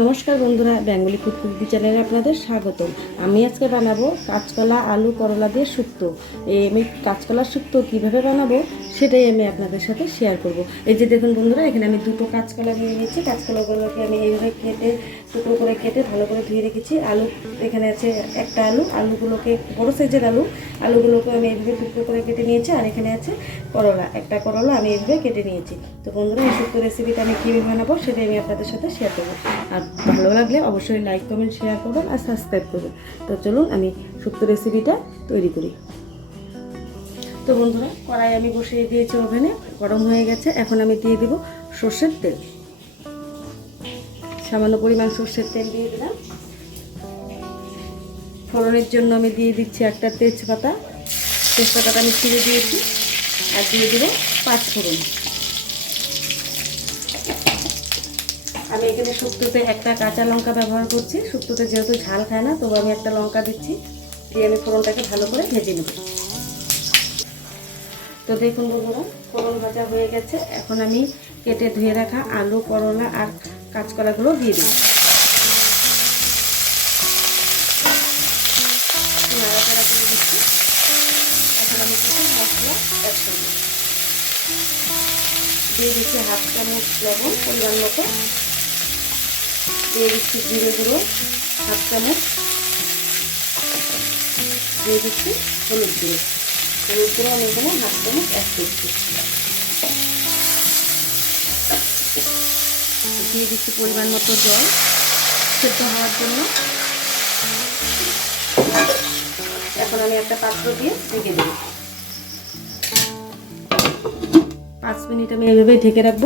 নমস্কার বন্ধুরা, Bengali cookie চ্যানেলে আপনাদের স্বাগত আমি আজকে বানাবো কাঁচকলা, আলু, করলা দিয়ে শুক্তো। এই আমি কাঁচকলা শুক্তো কীভাবে বানাবো সেটাই আমি আপনাদের সাথে শেয়ার করব। এই যে দেখুন বন্ধুরা, এখানে আমি দুটো কাঁচকলা নিয়ে নিয়েছি। কাঁচকলাগুলোকে আমি এইভাবে কেটে টুকরো করে কেটে ভালো করে ধুয়ে রেখেছি। আলু এখানে আছে একটা আলু। আলুগুলোকে বড়ো সাইজের আলু। আলুগুলোকে আমি এইভাবে টুকরো করে কেটে নিয়েছি। আর এখানে আছে করলা। একটা করলা আমি এইভাবে কেটে নিয়েছি। তো বন্ধুরা, এই শুক্তো রেসিপিটা আমি কীভাবে বানাবো সেটাই আমি আপনাদের সাথে শেয়ার করব। আর ভালো লাগলে অবশ্যই লাইক কমেন্ট শেয়ার করবেন আর সাবস্ক্রাইব করবেন। তো চলুন আমি শুক্তো রেসিপিটা তৈরি করি। তো বন্ধুরা, কড়াই আমি বসিয়ে দিয়েছি ওভেনে, গরম হয়ে গেছে। এখন আমি দিয়ে দিব সর্ষের তেল। সামান্য পরিমাণ সর্ষের তেল দিয়ে দিলাম। ফোড়নের জন্য আমি দিয়ে দিচ্ছি একটা তেজপাতা। তেজপাতাটা আমি ছিঁড়ে দিয়েছি আর দিয়ে দেবো পাঁচ ফোড়ন। আমি এখানে শুক্তোতে একটা কাঁচা লঙ্কা ব্যবহার করছি। শুক্তোতে যেহেতু ঝাল খায় না, তবু আমি একটা লঙ্কা দিচ্ছি। দিয়ে আমি ফোড়নটাকে ভালো করে ভেজে নেব। তো দেখুন বন্ধুরা করল ভাজা হয়ে গেছে। এখন আমি কেটে ধুয়ে রাখা আলু, করলা আর কাঁচকলাগুলো দিয়ে দিই। নাড়াচাড়া করে এখন দিয়ে দিচ্ছি হাফ চামচ লবণ পরিমাণ মতো। দিয়ে দিচ্ছি জিরে গুঁড়ো, হাফ চামচ। দিয়ে দিচ্ছি হলুদ গুঁড়ো। হলুদ গুঁড়ো আমি এখানে হাফ চামচ অ্যাড করছি দিয়ে দিচ্ছি পরিমাণ মতো জল সেদ্ধ হওয়ার জন্য। এখন আমি একটা পাত্র দিয়ে ঢেকে দেবো। পাঁচ মিনিট আমি এইভাবে ঢেকে রাখব।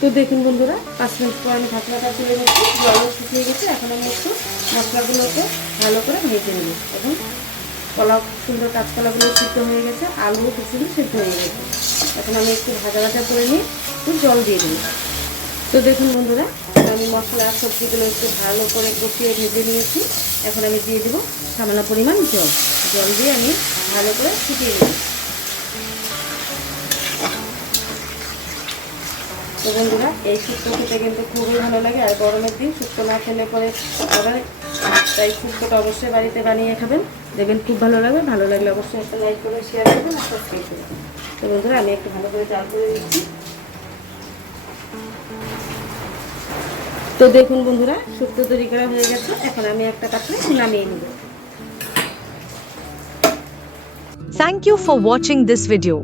তো দেখুন বন্ধুরা, পাঁচ মিনিট পর আমি ঢাকনাটা তুলে নিচ্ছি। জলও শুকিয়ে গেছে, এখন আমি একটু মশলাগুলোকে ভালো করে ভেজে নেব। এখন কলা, সুন্দর কাঁচকলাগুলো সিদ্ধ হয়ে গেছে আলু কিছুদিন সিদ্ধ হয়ে গেছে। এখন আমি একটু ভাজা ভাজা করে নিয়ে একটু জল দিয়ে দিই তো দেখুন বন্ধুরা আমি মশলা, সবজিগুলো একটু ভালো করে কষিয়ে ভেজে নিয়েছি। এখন আমি দিয়ে দেবো সামান্য পরিমাণ জল। জল দিয়ে আমি ভালো করে ফুটিয়ে নেব। তো বন্ধুরা, এই শুক্তো খেতে কিন্তু খুবই ভালো লাগে আর গরমের দিন শুক্তো না খেলে পরে আবার তাই শুক্তোটা অবশ্যই বাড়িতে বানিয়ে খাবেন। দেখবেন খুব ভালো লাগবে, ভালো লাগলে অবশ্যই একটা লাইক করে শেয়ার করবেন আর সাবস্ক্রাইব করবেন। তো বন্ধুরা, আমি একটু ভালো করে চাল করে দিচ্ছি তো দেখুন বন্ধুরা, শুক্তো তৈরি করা হয়ে গেছে। এখন আমি একটা পাত্রে নামিয়ে নেব। Thank you for watching this video.